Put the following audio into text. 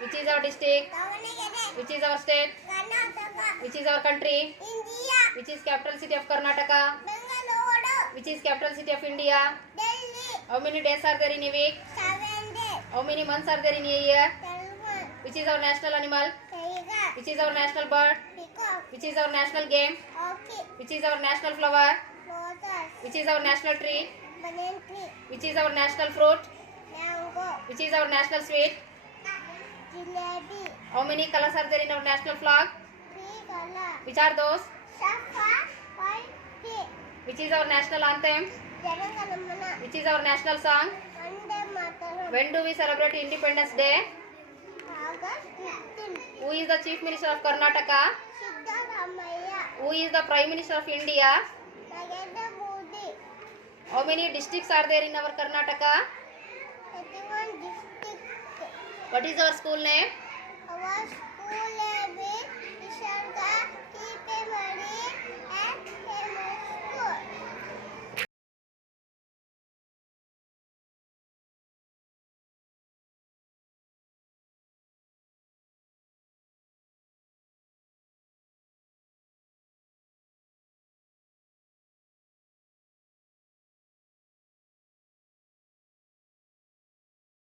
Which is our district? Which is our state? Which is our country? India. Which is capital city of Karnataka? Bangalore. Which is capital city of India? Delhi. How many days are there in a week? 7 days. How many months are there in a year? 12. Which is our national animal? Tiger. Which is our national bird? Peacock. Which is our national game? Orchid. Which is our national flower? Lotus. Which is our national tree? Banana tree. Which is our national fruit? Mango. Which is our national sweet? Jalebi. How many colors are there in our national flag? 3 color. Which are those? Sapphire. White. Pink. Which is our national anthem? Jarangalamana. Which is our national song? Vande Mataram. When do we celebrate Independence Day? August 15. Who is the Chief Minister of Karnataka? Siddaramaiah. Who is the Prime Minister of India? Narendra Modi. How many districts are there in our Karnataka? 31 district. What is our school name? Our school name is Nisarga Keepemari